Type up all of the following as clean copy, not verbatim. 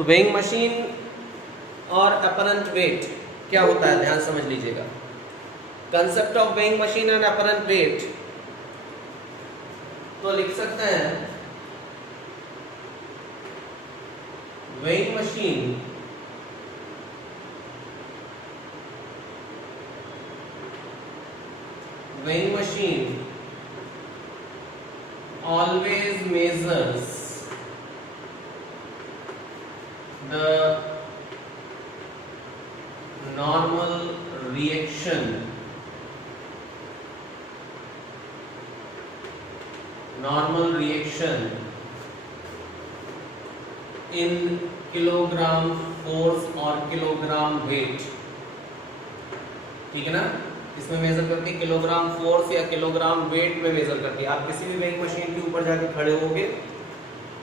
तो weighing machine और apparent wait क्या होता है, ध्यान समझ लीजिएगा। Concept of weighing machine and apparent wait, तो लिख सकते हैं weighing machine always measures the normal reaction in kilogram force और किलोग्राम वेट, ठीक है ना। इसमें मेजर करती है किलोग्राम फोर्स या किलोग्राम वेट में मेजर करती है। आप किसी भी वेइंग मशीन के ऊपर जाके खड़े होगे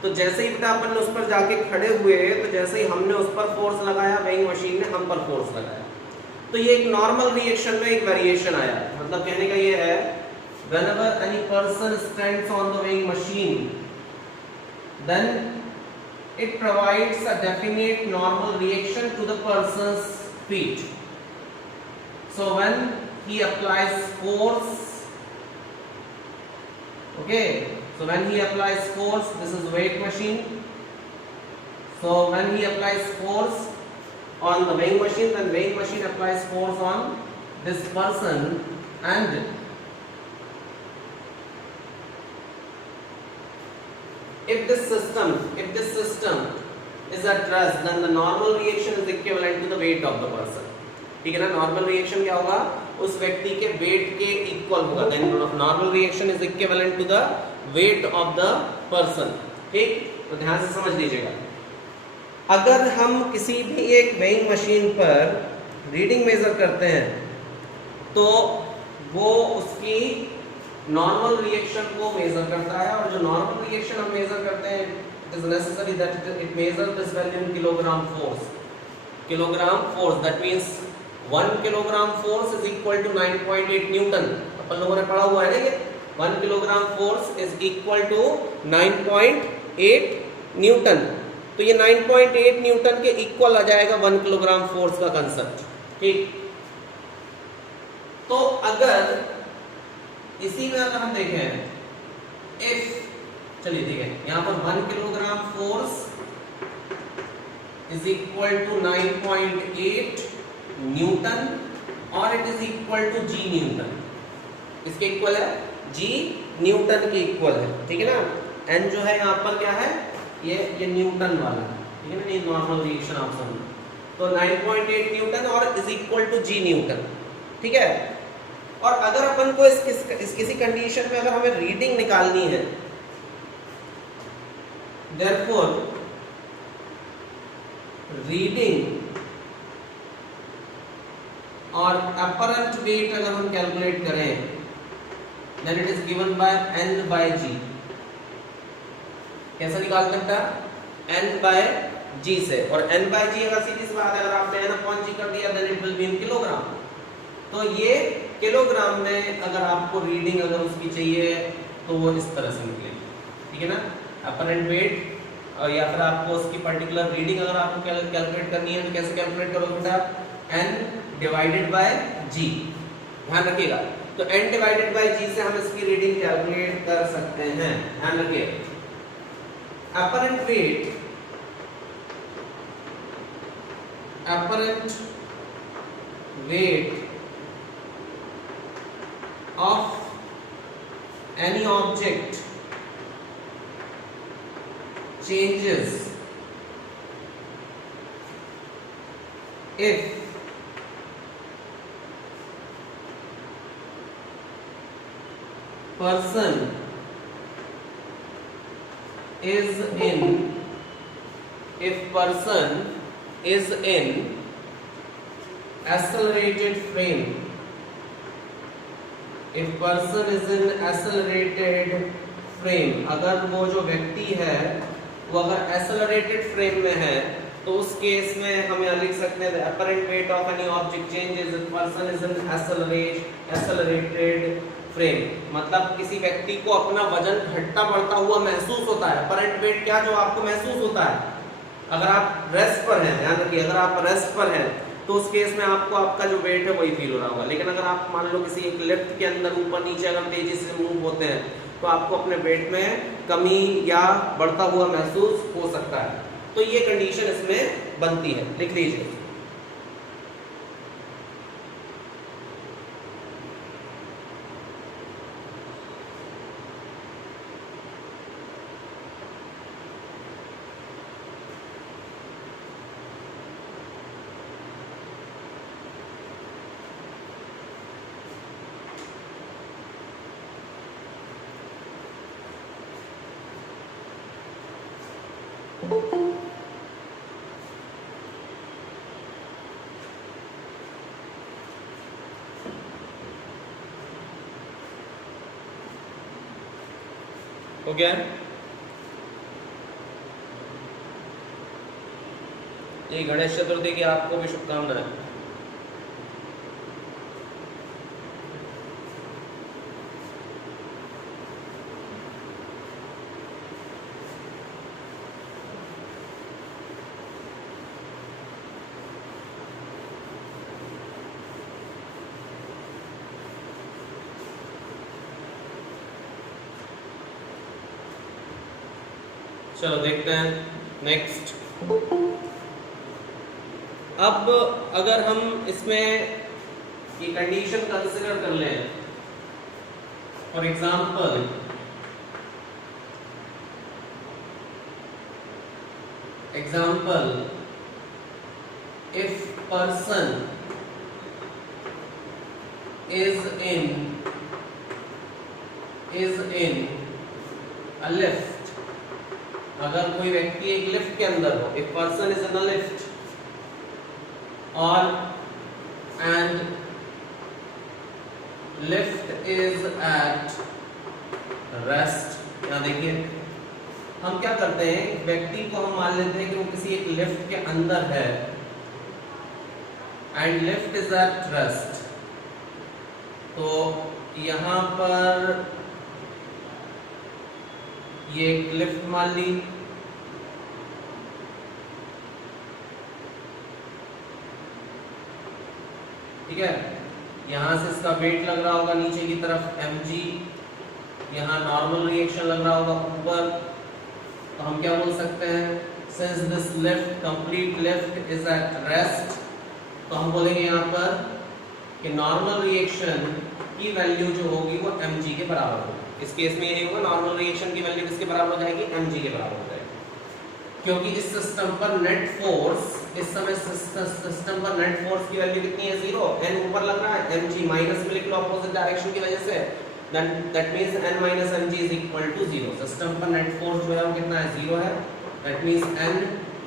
तो जैसे ही बेटा अपन ने उस पर जाके खड़े हुए तो जैसे ही हमने उस पर फोर्स लगाया, वेइंग मशीन ने हम पर फोर्स लगाया, तो ये एक नॉर्मल रिएक्शन में एक वेरिएशन आया। मतलब कहने का ये है, whenever any person stands on the weighing machine, then it provides a definite normal reaction to the person's feet. So when he applies force, okay, so when he applies force, this is weight machine. So when he applies force on the weighing machine, then weighing machine applies force on this person, and if this system is at rest, then the normal reaction is equivalent to the weight of the person. ठीक है ना। Normal reaction क्या होगा, उस व्यक्ति के wait के equal होगा। Then normal reaction is equivalent to the weight of the person. ठीक, तो ध्यान से समझ लीजिएगा। अगर हम किसी भी एक वेइंग मशीन पर रीडिंग मेजर करते हैं तो वो उसकी नॉर्मल रिएक्शन को मेजर करता है, और जो नॉर्मल रिएक्शन हम मेजर करते हैं, it is necessary that it measure this value in kilogram force. That means 1 kilogram force is equal to 9.8 newton. अपन लोगों ने पढ़ा हुआ है ना, ये 1 kilogram force is equal to 9.8 newton. तो ये 9.8 न्यूटन के इक्वल आ जाएगा 1 किलोग्राम फोर्स का कंसेप्ट। ठीक, तो अगर इसी में अगर हम देखें, चलिए ठीक है, यहां पर 1 kilogram force is equal to 9.8 newton और it is equal to ji newton. इसके इक्वल है, जी न्यूटन के इक्वल है। ठीक है ना। एन जो है यहाँ पर क्या है, ये न्यूटन वाला है। ठीक है ना, ये नॉर्मल रिएक्शन आप समझो। तो 9.8 न्यूटन और is equal to ji newton. ठीक है। और अगर अपन को इस किसी कंडीशन में अगर हमें रीडिंग निकालनी है, देयरफॉर रीडिंग और अपरेंट वेट अगर हम कैलकुलेट करें, then it is given by n by g। कैसा निकालते हैं बेटा, n बाय g से। और n बाय g अगर सीधी सी बात है, अगर आपने n अपॉन g कर दिया, then it will be in kilogram. तो ये किलोग्राम में अगर आपको रीडिंग अगर उसकी चाहिए तो वो इस तरह से निकलेगी। ठीक है ना। अपरेंट वेट या फिर आपको उसकी पर्टिकुलर रीडिंग अगर आपको कैलकुलेट करनी है तो कैसे कैलकुलेट करोगे बेटा, n डिवाइडेड बाय g। ध्यान रखिएगा। तो n डिवाइडेड बाय g से हम इसकी रीडिंग कैलकुलेट कर सकते हैं। ध्यान रखिए, apparent wait of any object changes if person is in accelerated frame, if person is in accelerated frame, अगर वो जो व्यक्ति है वो अगर accelerated frame में है तो उस केस में हम यहाँ लिख सकते हैं apparent weight of any object changes if person is in accelerated frame। मतलब किसी व्यक्ति को अपना वजन घटता बढ़ता हुआ महसूस होता है। apparent weight क्या, जो आपको महसूस होता है, अगर आप रेस्ट पर हैं, ध्यान रखिए, अगर आप रेस्ट पर हैं तो उस केस में आपको आपका जो वेट है वही फील हो रहा होगा। लेकिन अगर आप मान लो किसी एक लिफ्ट के अंदर ऊपर नीचे अगर तेजी से मूव होते हैं तो आपको अपने वेट में कमी या बढ़ता हुआ महसूस हो सकता है। तो ये कंडीशन इसमें बनती है, लिख लीजिए। हो गया? ये गणेश चतुर्थी की आपको भी शुभकामनाएं। चलो देखते हैं नेक्स्ट। अब अगर हम इसमें ये कंडीशन कंसिडर कर लें, for example if person is in a lift, अगर कोई व्यक्ति एक लिफ्ट के अंदर हो, if person is in a lift और and lift is at rest, यहाँ देखिए हम क्या करते हैं, व्यक्ति को हम मान लेते हैं कि वो किसी एक लिफ्ट के अंदर है and lift is at rest, तो यहाँ पर ये एक लिफ्ट मान ली, ठीक है, यहां से इसका वेट लग रहा होगा नीचे की तरफ mg, यहाँ नॉर्मल रिएक्शन लग रहा होगा ऊपर, तो हम क्या बोल सकते हैं, since this lift complete lift is at rest, तो हम बोलेंगे यहाँ पर कि नॉर्मल रिएक्शन की वैल्यू जो होगी वो mg के बराबर होगी। इस केस में यही होगा, नॉर्मल रिएक्शन की वैल्यू किसके बराबर हो जाएगी, mg के बराबर हो जाएगी, क्योंकि इस सिस्टम पर नेट फोर्स, इस समय सिस्टम पर नेट फोर्स की वैल्यू कितनी है, 0, n ऊपर लग रहा है, mg माइनस में लिख लो अपोजिट डायरेक्शन की वजह से, that means n minus mg is equal to 0। System पर नेट फोर्स जो है वो कितना है, 0 है, that means n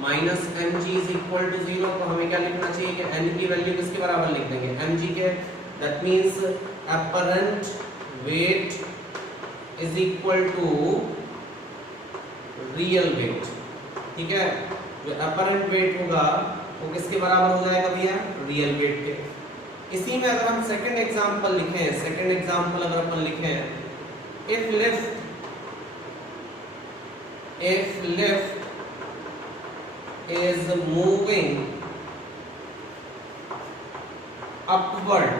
minus mg is equal to 0। तो हमें क्या लिखना चाहिए कि n की वैल्यू किसके बराबर लिख देंगे, mg के, that means apparent weight is equal to real weight, ठीक है, जो अपरेंट वेट होगा वो किसके बराबर हो जाएगा भैया, रियल वेट के। इसी में अगर हम सेकंड एग्जांपल लिखें, सेकंड एग्जांपल अगर अपन लिखें, if lift is moving upward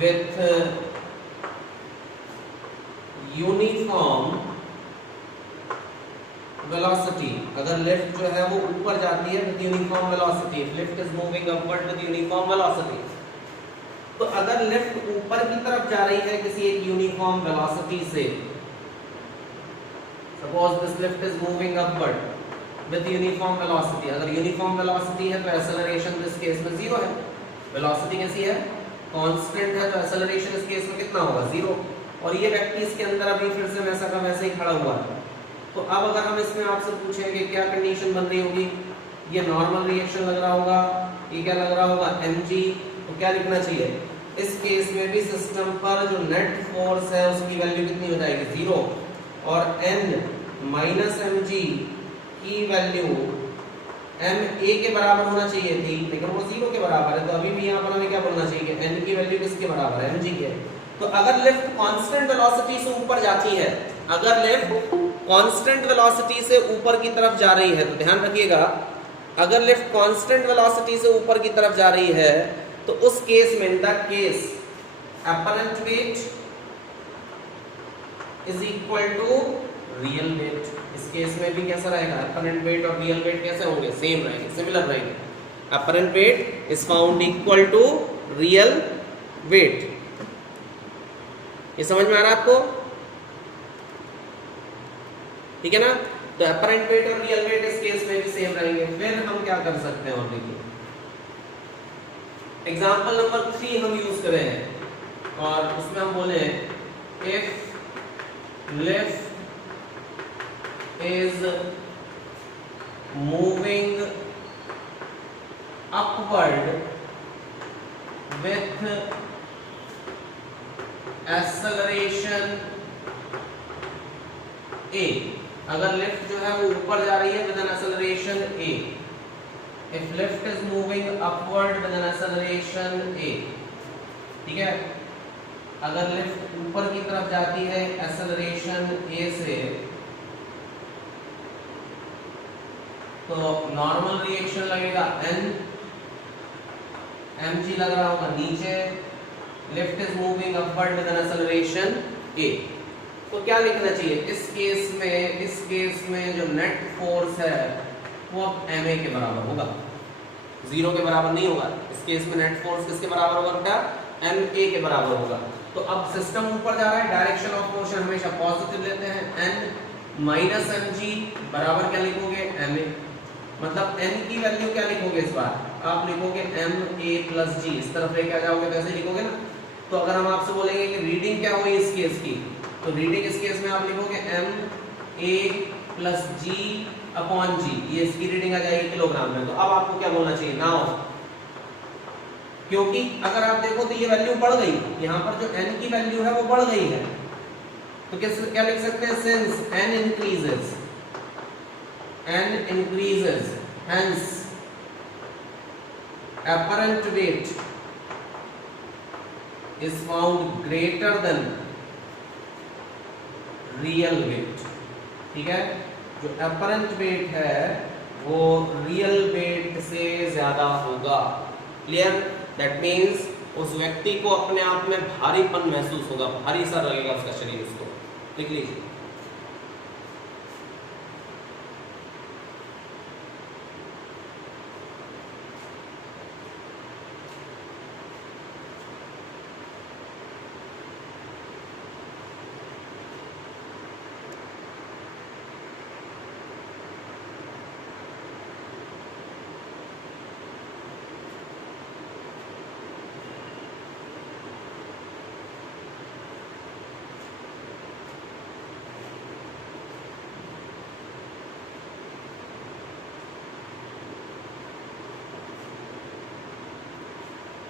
with uniform velocity, अगर लिफ्ट जो है वो ऊपर जाती है with uniform velocity, lift is moving upward with uniform velocity, तो अगर लिफ्ट ऊपर की तरफ जा रही है किसी एक यूनिफॉर्म वेलोसिटी से, suppose this lift is moving upward with uniform velocity, अगर यूनिफॉर्म वेलोसिटी है तो एक्सेलरेशन इस केस में 0 है, वेलोसिटी कैसी है, कांस्टेंट है, तो एक्सेलरेशन इस केस में कितना होगा, 0, और ये व्यक्ति इसके अंदर अभी फिर से वैसा का वैसे ही खड़ा हुआ है। तो अब अगर हम इसमें आपसे पूछें कि क्या कंडीशन बन रही होगी, ये नॉर्मल रिएक्शन लग रहा होगा, ये क्या लग रहा होगा, mg, तो क्या लिखना चाहिए, इस केस में भी सिस्टम पर जो नेट फोर्स है उसकी वैल्यू कितनी हो जाएगी, 0, और n माइनस mg की वैल्यू ma के बराबर होना चाहिए थी, लेकिन वो 0 के बराबर है, तो अभी भी यहाँ पर हमें क्या बोलना चाहिए कि n की वैल्यू किसके बराबर है, mg के। तो अगर लिफ्ट कांस्टेंट वेलोसिटी से ऊपर जाती है, अगर लिफ्ट कांस्टेंट वेलोसिटी से ऊपर की तरफ जा रही है, तो ध्यान रखिएगा, अगर लिफ्ट कांस्टेंट वेलोसिटी से ऊपर की तरफ जा रही है तो उस केस में, in that case apparent weight is equal to real weight. इस केस में भी कैसा रहेगा, अपरेंट वेट और रियल वेट कैसे होंगे, सेम रहेंगे, सिमिलर रहेंगे। Apparent weight is found equal to real weight. ये समझ में आ रहा है आपको? ठीक है ना? तो अपरेंट वेट और रियल वेट इस केस में भी सेम रहेंगे। फिर हम क्या कर सकते हैं, और देखिए एग्जांपल नंबर 3 हम यूज कर रहे हैं और उसमें हम बोले if lift is moving upward with acceleration a, अगर लिफ्ट जो है वो ऊपर जा रही है with an acceleration a, if lift is moving upward with an acceleration a, ठीक है, अगर लिफ्ट ऊपर की तरफ जाती है acceleration a से, तो नॉर्मल रिएक्शन लगेगा n, mg लग रहा होगा नीचे, lift is moving upward with an acceleration a। तो क्या लिखना चाहिए इस केस में जो नेट फोर्स है वो अब ma के बराबर होगा, 0 के बराबर नहीं होगा। इस केस में नेट फोर्स किसके बराबर होगा बेटा, ma के बराबर होगा। तो अब सिस्टम ऊपर जा रहा है, डायरेक्शन ऑफ मोशन हमेशा पॉजिटिव लेते हैं, n माइनस mg बराबर क्या लिखोगे, ma। मतलब n की वैल्यू क्या लिखोगे इस बार, आप लिखोगे ma प्लस g, इस तरफ लेके आ जाओगे तो ऐसे लिखोगे ना। तो अगर हम आपसे बोलेंगे कि रीडिंग क्या हुई इस केस की, तो रीडिंग इस केस में आप लिखोगे ma plus g upon g, ये इसकी रीडिंग आ जाएगी किलोग्राम में। तो अब आपको क्या बोलना चाहिए, नाउ, क्योंकि अगर आप देखो तो ये वैल्यू बढ़ गई, यहाँ पर जो n की वैल्यू है वो बढ़ गई है, तो क्या लिख सकते हैं, since n increases, hence apparent weight is found greater than real weight। ठीक है, जो apparent weight है वो real weight से ज्यादा होगा। क्लियर? दैट मीन्स उस व्यक्ति को अपने आप में भारीपन महसूस होगा, भारी सा लगेगा उसका शरीर। उसको लिख लीजिए।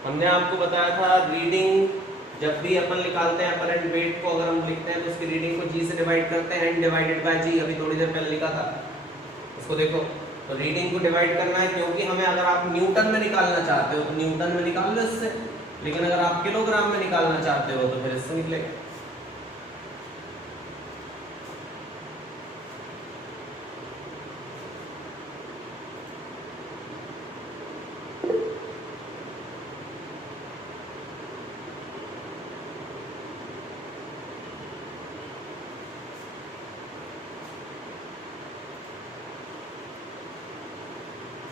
हमने आपको बताया था रीडिंग जब भी अपन निकालते हैं अपरेंट वेट को, अगर हम लिखते हैं तो उसकी रीडिंग को g से डिवाइड करते हैं, n डिवाइडेड बाय g। अभी थोड़ी देर पहले लिखा था, इसको देखो। तो रीडिंग को डिवाइड करना है, क्योंकि हमें अगर आप न्यूटन में निकालना चाहते हो तो न्यूटन में निकाल लो इससे, लेकिन अगर आप किलोग्राम में निकालना चाहते हो तो फिर इससे निकलेगा।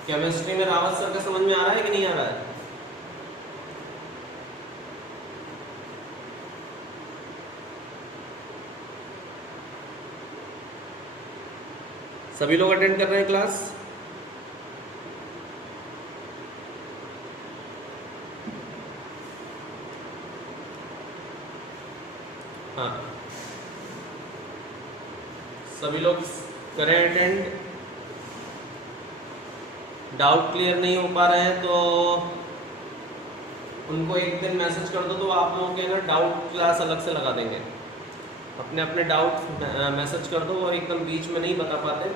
केमिस्ट्री में रावत सर का समझ में आ रहा है कि नहीं आ रहा है? सभी लोग अटेंड कर रहे हैं क्लास? हाँ, सभी लोग करें अटेंड। डाउट क्लियर नहीं हो पा रहे हैं तो उनको एक दिन मैसेज कर दो, तो आप लोगों के ना डाउट क्लास अलग से लगा देंगे। अपने अपने डाउट मैसेज कर दो, और एकदम बीच में नहीं बता पाते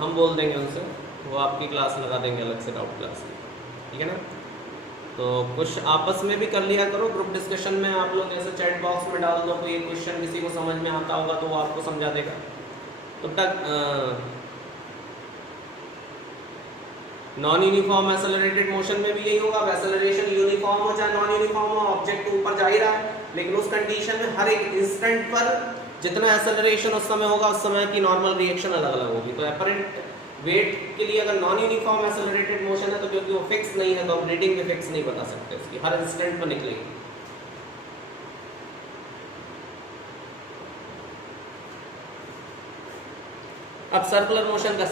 हम बोल देंगे उनसे, वो आपकी क्लास लगा देंगे अलग से, डाउट क्लास। ठीक है ना? तो कुछ आपस में भी कर लिया करो, ग्रुप डिस्कशन में आप लोग ऐसे चैट बॉक्स में डाल दो, कोई क्वेश्चन किसी को समझ में आता होगा तो वो आपको समझा देगा। तब तक नॉन यूनिफॉर्म एक्सेलरेटेड मोशन में भी यही होगा। अब एक्सेलरेशन यूनिफॉर्म हो चाहे नॉन यूनिफॉर्म हो, ऑब्जेक्ट ऊपर जा ही रहा है, लेकिन उस कंडीशन में हर एक इंस्टेंट पर जितना एक्सेलरेशन उस समय होगा उस समय की नॉर्मल रिएक्शन अलग अलग होगी। तो एपरेंट वेट के लिए अगर नॉन यूनिफॉर्म एक्सेलरेटेड मोशन है तो क्योंकि वो फिक्स नहीं है तो हम रीडिंग में फिक्स नहीं बता सकते, उसकी हर इंस्टेंट पर निकलेगी। अब सर्कुलर मोशन का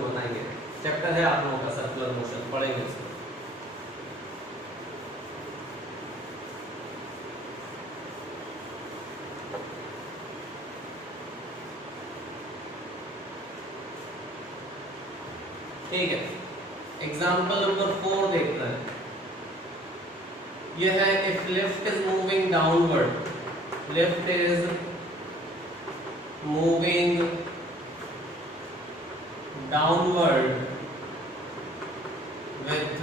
बनाएंगे, चैप्टर है आप लोगों का सर्कुलर मोशन, पढ़ेंगे उसको। ठीक है, एग्जाम्पल नंबर 4 देखते हैं। यह है if lift is moving downward, lift is moving downward with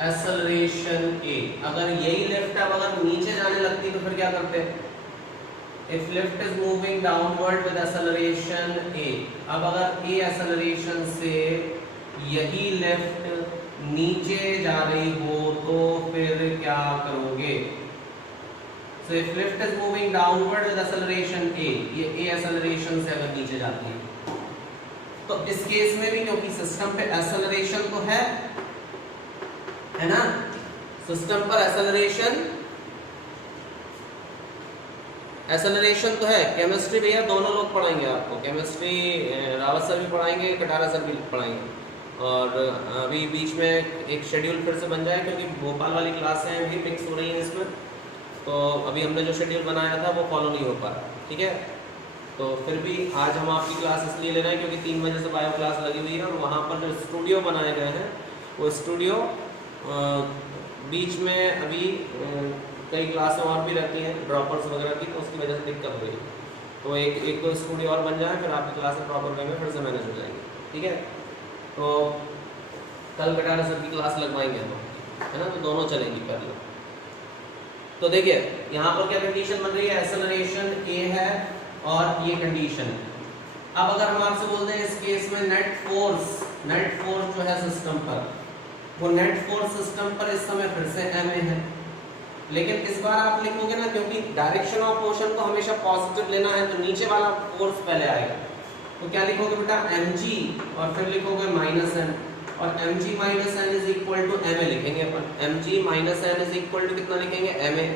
acceleration a। अगर यही लिफ्ट अब अगर नीचे जाने लगती तो फिर क्या करते हैं? If lift is moving downward with acceleration a, अब अगर a एक्सेलरेशन से यही लिफ्ट नीचे जा रही हो तो फिर क्या करोगे? So if lift is moving downward with acceleration a, ये a acceleration से अगर नीचे जाती है तो इस केस में भी क्योंकि सिस्टम पे एक्सेलरेशन तो है ना, सिस्टम पर एक्सेलरेशन तो है। केमिस्ट्री भैया दोनों लोग पढ़ाएंगे आपको, केमिस्ट्री रावत सर भी पढ़ाएंगे, कटारा सर भी पढ़ाएंगे। और अभी बीच में एक शेड्यूल फिर से बन जाए क्योंकि भोपाल वाली क्लासें भी मिक्स हो रही हैं इसमें, तो अभी हमने जो शेड्यूल बनाया था वो फॉलो नहीं हो पा रहा, ठीक है। तो फिर भी आज हम आपकी क्लास इसलिए ले रहे हैं क्योंकि 3 बजे से बायो क्लास लगी हुई है और वहाँ पर जो स्टूडियो बनाए गए हैं वो स्टूडियो बीच में अभी कई क्लासें और भी रहती हैं ड्रॉपर्स वगैरह की, तो उसकी वजह से दिक्कत हो रही है। तो एक दो स्टूडियो और बन जाए फिर आपकी क्लासें प्रॉपर वे में फिर से मैनेज हो जाएंगी, ठीक है। तो कल कटारा सर की क्लास लगवाएंगे हम, है ना, तो दोनों चलेंगी पहले। तो देखिए यहाँ पर क्या कंडीशन बन रही है, एक्सेलरेशन a है और ये कंडीशन है। अब अगर हम आपसे बोलते हैं इस केस में नेट फोर्स जो है सिस्टम पर, वो नेट फोर्स सिस्टम पर इस समय फिर से ma है, लेकिन इस बार आप लिखोगे ना, क्योंकि डायरेक्शन ऑफ मोशन को हमेशा पॉजिटिव लेना है तो नीचे वाला फोर्स पहले आएगा। तो क्या लिखोगे बेटा, mg और फिर लिखोगे -n, और mg minus n is equal to ma लिखेंगे अपन। mg minus n is equal to कितना लिखेंगे, ma।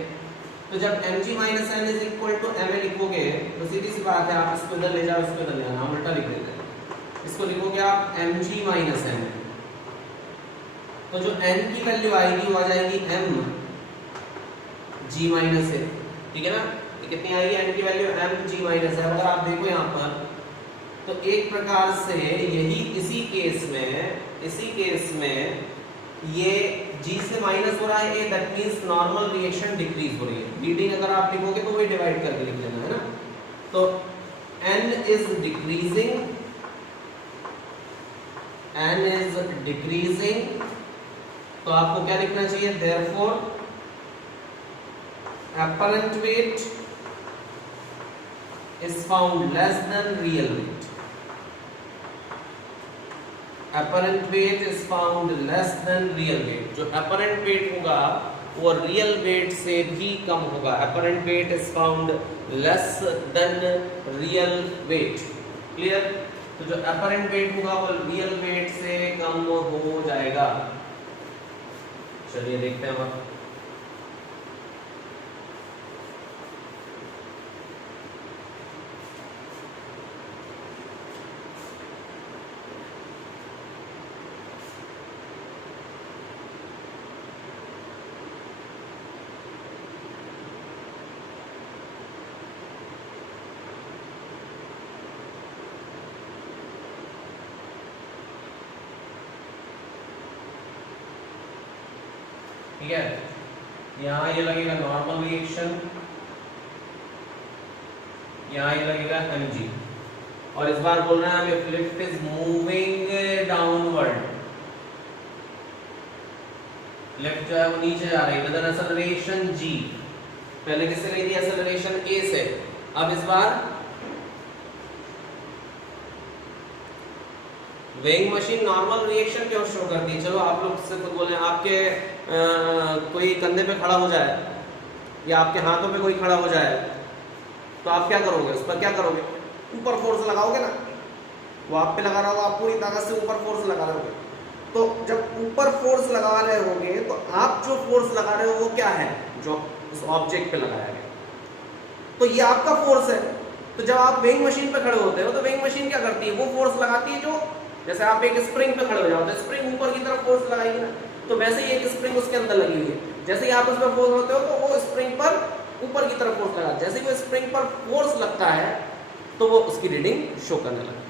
तो जब mg minus n is equal to ma लिखोगे तो सीधी सी बात है, आप इसको इधर ले जाओ, इसको इधर ले आना, हम उल्टा लिख देते हैं। इसको लिखोगे आप mg माइनस n, तो जो n की वैल्यू आएगी वो आ जाएगी m g माइनस है, ठीक है ना। ये कितनी आएगी n की वैल्यू, m g माइनस है। अगर आप देखो यहाँ पर तो एक प्रकार से यही इसी केस में ये g से माइनस हो रहा है a, that means normal reaction decrease हो रही है। रीडिंग अगर आप लिखोगे तो वही डिवाइड करके लिख लेना, है ना। तो n इज डिक्रीजिंग, तो आपको क्या लिखना चाहिए, therefore apparent weight is found less than real weight। apparent weight is found less than real weight। जो apparent weight होगा वो real weight से भी कम होगा। apparent weight is found less than real weight, clear। तो जो apparent weight होगा वो real weight से कम हो जाएगा। चलिए देखते हैं हम। ठीक है, यहाँ ये लगेगा नॉर्मल रिएक्शन, यहाँ ये लगेगा mg, और इस बार बोल रहे हैं हम if lift is moving downward left जो है वो नीचे जा रही है विद एन एक्सेलरेशन g। पहले किससे गई थी एक्सेलरेशन a से, अब इस बार वेइंग मशीन नॉर्मल रिएक्शन क्यों शो करती है? चलो आप लोग से तो बोले आपके कोई कंधे पे खड़ा हो जाए या आपके हाथों पे कोई खड़ा हो जाए तो आप क्या करोगे? उस पर क्या करोगे? ऊपर फोर्स लगाओगे ना। वो आप पे लगा रहा होगा, आप पूरी ताकत से ऊपर फोर्स लगा रहे होगे। तो जब ऊपर फोर्स लगा रहे होगे तो आप जो फोर्स लगा रहे हो वो क्या है? जो उस ऑब्जेक्ट पे लगाया गया, तो ये आपका फोर्स है। तो जब आप वेइंग मशीन पे खड़े होते हो तो वेइंग मशीन क्या करती है? वो फोर्स लगाती है जो, जैसे आप एक स्प्रिंग पे खड़े हो जाओ तो स्प्रिंग ऊपर की तरफ फोर्स लगाएगी ना, तो वैसे ही एक स्प्रिंग उसके अंदर लगी हुई है। जैसे ही आप उसमें फोर्स होते हो तो वो स्प्रिंग पर ऊपर की तरफ फोर्स लगा, जैसे ही वो स्प्रिंग पर फोर्स लगता है तो वो उसकी रीडिंग शो करने लगता है,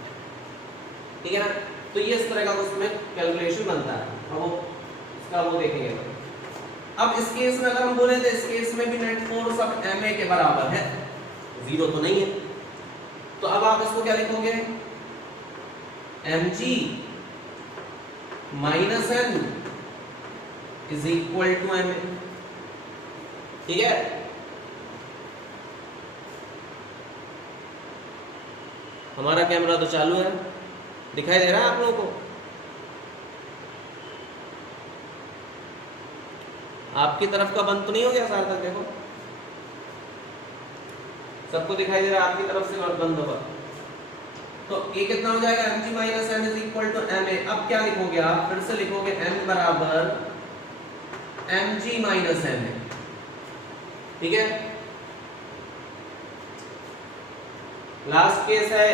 ठीक है ना। तो ये इस तरह का उसमें कैलकुलेशन बनता है। अब वो इसका वो देखेंगे। अब इस केस में अगर हम बोले तो इस केस में भी नेट फोर्स अब ma के बराबर है, जीरो तो नहीं है। तो अब आप इसको क्या लिखोगे? mg minus n is equal to ma, ठीक है। हमारा कैमरा तो चालू है, दिखाई दे रहा है आप लोगों को? आपकी तरफ का बंद तो नहीं हो गया सार्थक? देखो सबको दिखाई दे रहा है, आपकी तरफ से बंद होगा। तो ये कितना हो जाएगा? mg minus n is equal to ma। अब क्या लिखोगे आप? फिर से लिखोगे m बराबर mg माइनस ma, ठीक है। लास्ट केस है,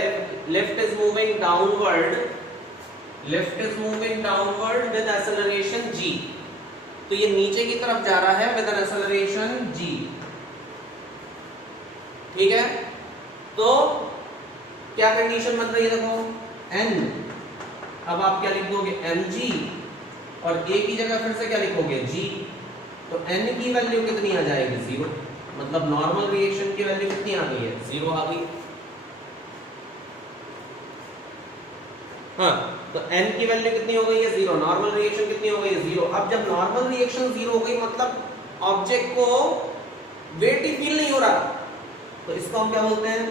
lift is moving downward, lift is moving downward with acceleration g। तो ये नीचे की तरफ जा रहा है विद एन एक्सेलरेशन g, ठीक है। तो क्या कंडीशन बन रही है? देखो n, अब आप क्या लिख दोगे? mg, और a की जगह फिर से क्या लिखोगे? g। तो n की वैल्यू कितनी आ जाएगी? 0। मतलब नॉर्मल रिएक्शन की वैल्यू कितनी आ गई है? 0 आ गई। हाँ, तो n की वैल्यू कितनी हो गई है? 0। नॉर्मल रिएक्शन कितनी हो गई है? 0। अब जब नॉर्मल रिएक्शन 0 हो गई मतलब ऑब्जेक्ट को वेट ही फील नहीं हो रहा, तो इसको हम क्या बोलते हैं?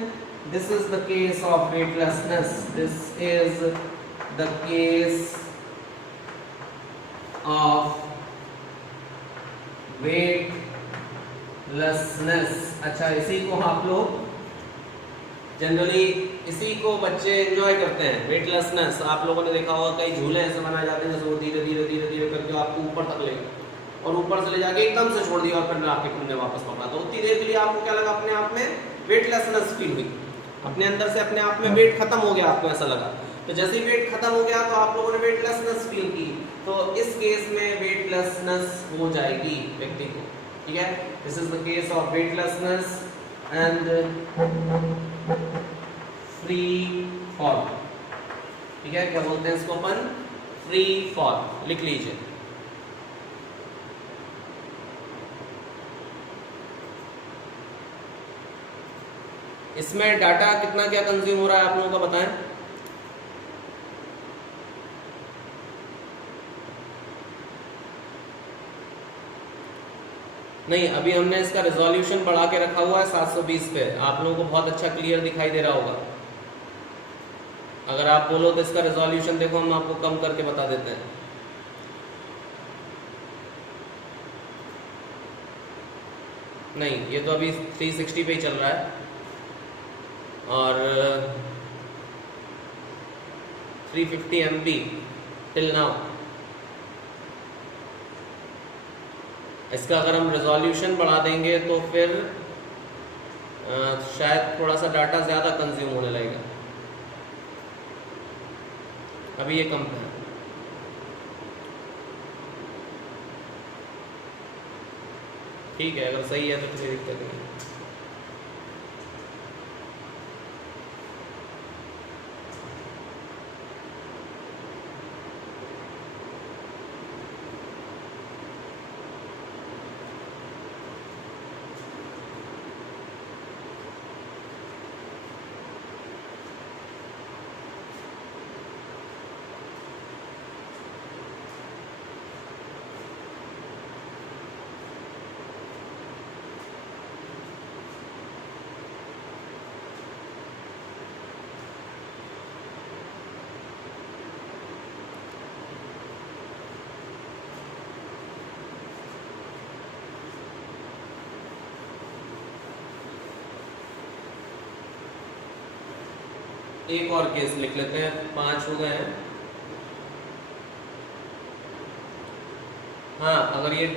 This is the case of weightlessness. This is the case of weightlessness. अच्छा, इसी को आप लोग जनरली, इसी को बच्चे एंजॉय करते हैं, वेटलेसनेस। आप लोगों ने देखा होगा कई झूले ऐसे बनाए जाते हैं जैसे वो धीरे धीरे धीरे धीरे करके आपको ऊपर तक ले और ऊपर से ले जाके एकदम से छोड़ दिया और फिर आके तुमने वापस पकड़ा, तो उतनी देर के लिए आपको क्या लगा? अपने आप में वेटलेसनेस फील हुई, अपने अंदर से अपने आप में वेट खत्म हो गया, आपको ऐसा लगा। तो जैसे ही वेट खत्म हो गया तो आप लोगों ने वेटलेसनेस फील की, तो इस केस में वेटलेसनेस हो जाएगी व्यक्ति को, ठीक है। This is the case of weightlessness and free fall, ठीक है। क्या बोलते हैं इसको अपन? Free fall. लिख लीजिए। इसमें डाटा कितना क्या कंज्यूम हो रहा है आप लोगों को बताएं? नहीं, अभी हमने इसका रेजोल्यूशन बढ़ा के रखा हुआ है 720 पे। आप लोगों को बहुत अच्छा क्लियर दिखाई दे रहा होगा। अगर आप बोलो तो इसका रेजोल्यूशन देखो, हम आपको कम करके बता देते हैं। नहीं, ये तो अभी 360 पे ही चल रहा है और 350 MB टिल नाउ। इसका अगर हम रेजोल्यूशन बढ़ा देंगे तो फिर शायद थोड़ा सा डाटा ज़्यादा कंज्यूम होने लगेगा। अभी ये कम है। ठीक है, अगर सही है तो कोई दिक्कत नहीं। एक और केस लिख लेते हैं, 5 हो गए हैं। हाँ, अगर ये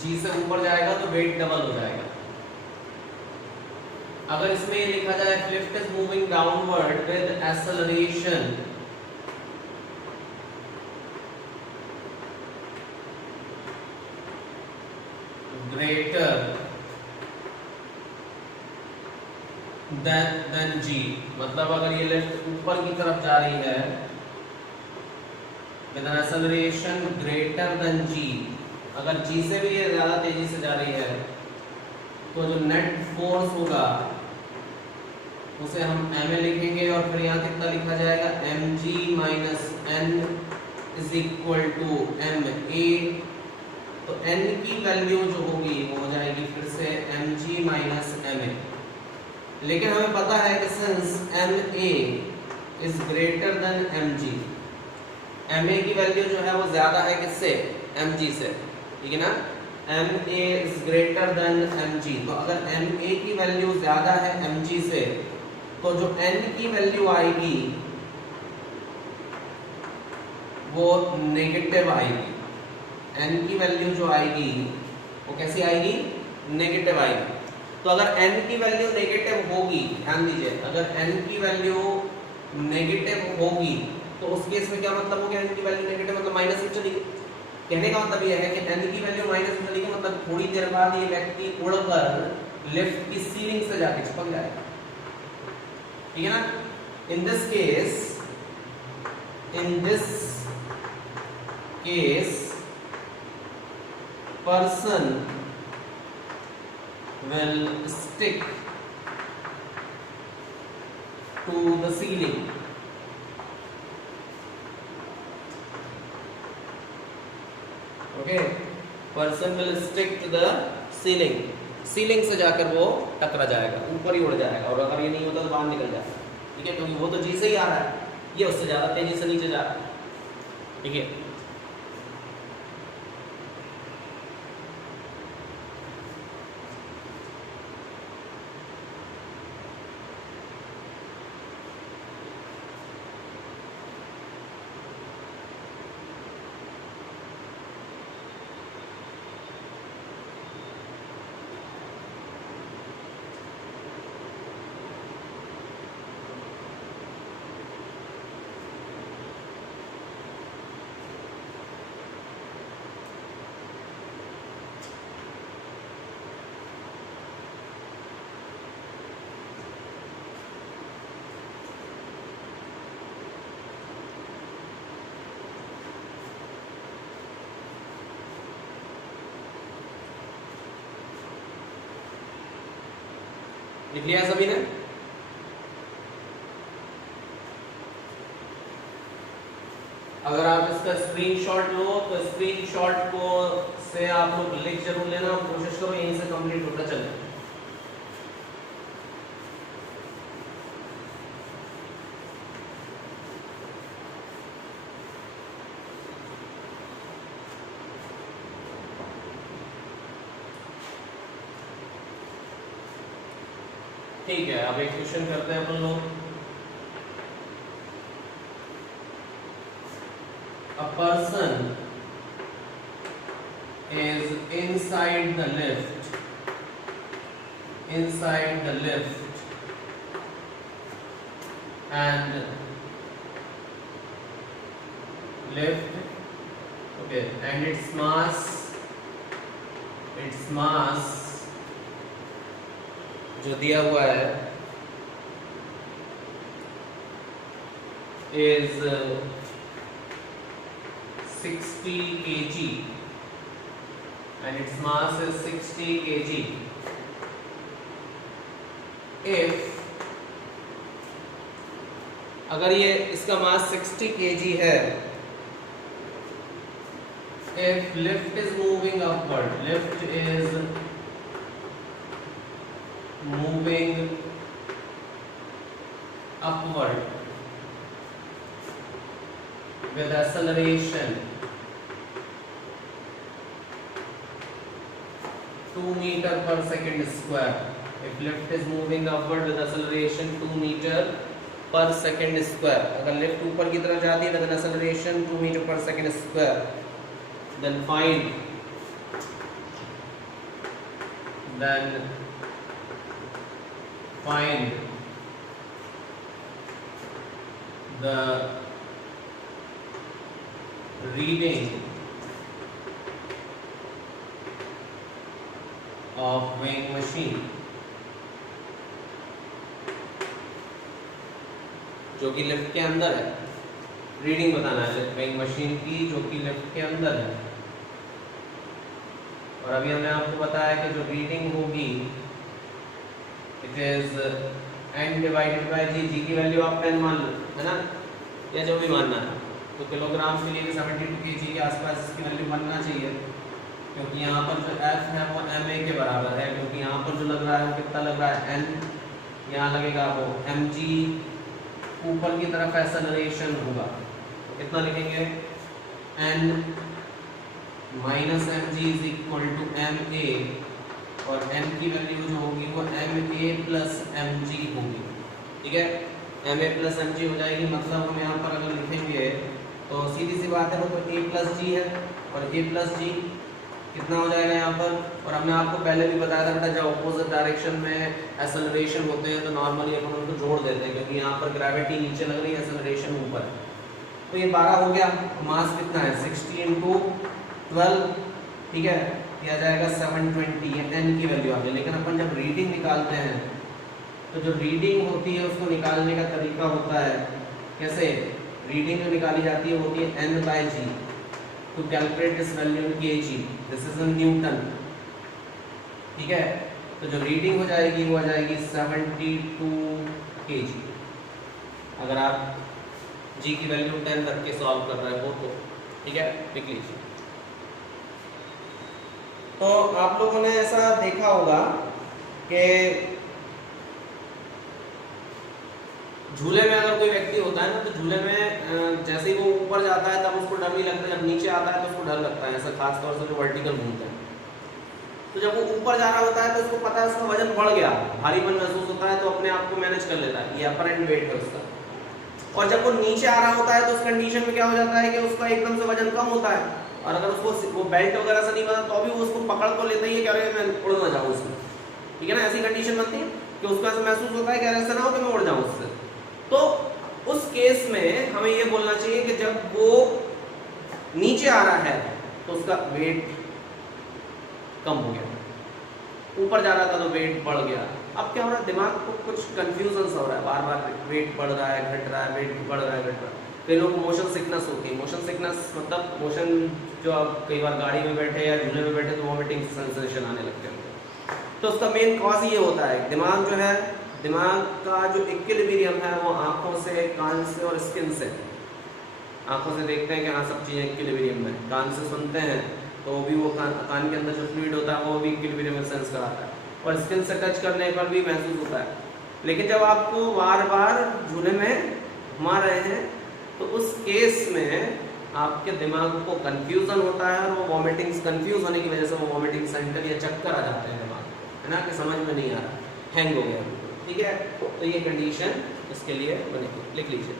जी से ऊपर जाएगा तो वेट डबल हो जाएगा। अगर इसमें ये लिखा जाए lift is moving downward with acceleration greater than G, मतलब अगर ये लिफ्ट ऊपर की तरफ जा रही है with an acceleration greater than G, अगर जी से भी ये ज्यादा तेजी से जा रही है तो जो नेट फोर्स होगा उसे हम एम ए लिखेंगे और फिर यहाँ कितना लिखा जाएगा, M G minus N is equal to M A. तो एन की वैल्यू जो होगी वो हो जाएगी फिर से M G minus M A. लेकिन हमें पता है कि since M A is greater than M G, M A की वैल्यू जो है वो ज्यादा है किससे, एम जी से, ठीक है ना। M A is greater than M G, तो अगर एम ए की वैल्यू ज्यादा है एम जी से तो जो एन की वैल्यू आएगी वो नेगेटिव आएगी। एन की वैल्यू जो आएगी वो कैसी आएगी, नेगेटिव आएगी। तो अगर n की वैल्यू नेगेटिव होगी, ध्यान दीजिए, अगर n की वैल्यू नेगेटिव होगी तो उस केस में क्या मतलब हो गया, n की वैल्यू नेगेटिव मतलब माइनस में चली गई। कहने का मतलब यह है कि n की वैल्यू माइनस में चली गई, मतलब थोड़ी देर बाद ये व्यक्ति उड़कर लिफ्ट की सीलिंग से जाके चिपक जाएगा, ठीक है ना। In this case person will stick to the ceiling. Okay, person will stick to the ceiling. Ceiling से जाकर वो टकरा जाएगा, ऊपर ही उड़ जाएगा, और अगर ये नहीं होता तो बाहर निकल जाएगा, ठीक है, क्योंकि वो तो जी से ही आ रहा है, ये उससे ज्यादा तेजी से नीचे जा रहा है, ठीक है। लिख लिया सभी ने? अगर आप इसका स्क्रीनशॉट लो तो स्क्रीनशॉट को से आप लोग लिख जरूर लेना, कोशिश करो यहीं से कंप्लीट होता चले। ठीक है, अब एक क्वेश्चन करते हैं अपन लोग। A person is inside the lift and its mass जो दिया हुआ है is 60 kg and its mass is 60 kg. If अगर ये इसका मास 60 kg है, if lift is moving upward, lift is moving upward with acceleration 2 meter per second square. If lift is moving upward with acceleration 2 meter पर second square. अगर lift ऊपर की तरफ जाती है देन एक्सेलरेशन 2 मीटर पर second square. Then find the reading of weighing machine जो कि लिफ्ट के अंदर है। रीडिंग बताना है वेइंग मशीन की जो कि लिफ्ट के अंदर है। और अभी हमने आपको बताया कि जो रीडिंग होगी it is n divided by g। g की वैल्यू आप 10 मान लो, है ना, या जो भी मानना है। तो किलोग्राम के लिए 72 kg के आसपास इसकी वैल्यू बनना चाहिए, क्योंकि यहाँ पर जो f है वो ma के बराबर है। क्योंकि यहाँ पर जो लग रहा है वो कितना लग रहा है, n, यहाँ लगेगा वो mg, ऊपर की तरफ एक्सेलरेशन होगा तो कितना लिखेंगे, n minus mg is equal to ma, और m की वैल्यू जो होगी वो ma प्लस mg होगी। ठीक है, ma प्लस mg हो जाएगी। मतलब हम यहाँ पर अगर लिखेंगे तो सीधी सी बात है, वो तो a प्लस g है, और a प्लस g कितना हो जाएगा यहाँ पर। और हमने आपको पहले भी बताया था बेटा, जब अपोजिट डायरेक्शन में एक्सेलरेशन होते हैं तो नॉर्मली अपन उनको जोड़ देते हैं, क्योंकि यहाँ पर ग्रेविटी नीचे लग रही है, एक्सेलरेशन ऊपर। तो ये 12 हो गया। मास कितना है, 60 × 12, ठीक है, यह आ जाएगा 720। ये n की वैल्यू आ गई। लेकिन अपन जब रीडिंग निकालते हैं तो जो रीडिंग होती है उसको निकालने का तरीका होता है कैसे, रीडिंग जो निकाली जाती है होती है n/g। To calculate this value in kg, this is in newton. ठीक है, तो जो रीडिंग हो जाएगी वो आ जाएगी 72 kg। अगर आप g की वैल्यू 10 रख के सॉल्व कर रहे हो तो, ठीक है, लिख लीजिए। तो आप लोगों ने ऐसा देखा होगा कि झूले में अगर कोई व्यक्ति होता है ना, तो झूले में जैसे ही वो ऊपर जाता है तब उसको डर नहीं लगता, जब नीचे आता है तो उसको डर लगता है। ऐसा खास तौर से जो वर्टिकल घूमते हैं, तो जब वो ऊपर जा रहा होता है तो उसको पता है उसका वजन बढ़ गया, भारीपन महसूस होता है, तो अपने आप को मैनेज कर लेता है, ये अपर एंड वेट है उसका। और जब वो नीचे आ रहा होता है तो उस कंडीशन में क्या हो जाता है कि उसका एकदम से वजन कम होता है, और अगर उसको वो बेल्ट वगैरह से नहीं बना तो भी वो उसको पकड़ को लेता ही है कि अरे मैं उड़ ना जाऊँ उसमें। ठीक है ना, ऐसी कंडीशन बनती है कि उसको ऐसा महसूस होता है कि ऐसा ना हो कि मैं उड़ जाऊँ उससे। तो उस केस में हमें ये बोलना चाहिए कि जब वो नीचे आ रहा है तो उसका वेट कम हो गया, ऊपर जा रहा था तो वेट बढ़ गया। अब क्या हो रहा है, दिमाग को कुछ कंफ्यूजन हो रहा है, बार बार वेट बढ़ रहा है घट रहा है, वेट बढ़ रहा है घट रहा है। कई लोगों को मोशन सिकनेस होती है। मोशन सिकनेस मतलब मोशन जो आप कई बार गाड़ी में बैठे या झूले में बैठे तो वॉमिटिंग सेंसेशन आने लगते हैं। तो उसका मेन कॉज ये होता है, दिमाग जो है, दिमाग का जो इक्विलिब्रियम है वो आंखों से, कान से और स्किन से। आंखों से देखते हैं कि हाँ सब चीज़ें इक्विलिब्रियम में, कान से सुनते हैं तो भी वो कान के अंदर जो फ्लूइड होता है वो भी इक्विलिब्रियम में सेंस कराता है, और स्किन से टच करने पर भी महसूस होता है। लेकिन जब आपको बार बार झूले में घुमा रहे हैं तो उस केस में आपके दिमाग को कंफ्यूजन होता है, और वो वॉमिटिंग, कंफ्यूज होने की वजह से वो वॉमिटिंग सेंटर या चक्कर आ जाते हैं दिमाग, है ना, कि समझ में नहीं आ रहा, हैंग हो गया। ठीक है, तो ये कंडीशन इसके लिए बनेगी, लिख लीजिए।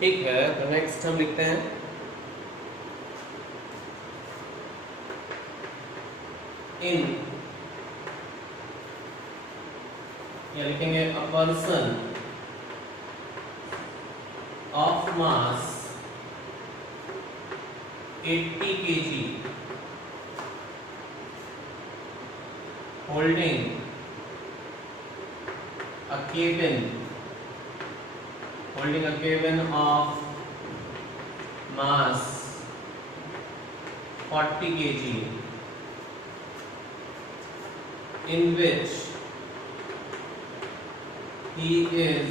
ठीक है, तो नेक्स्ट हम लिखते हैं इन, या लिखेंगे a person of mass 80 kg holding a cabin, holding a cabin of mass 40 kg, in which he is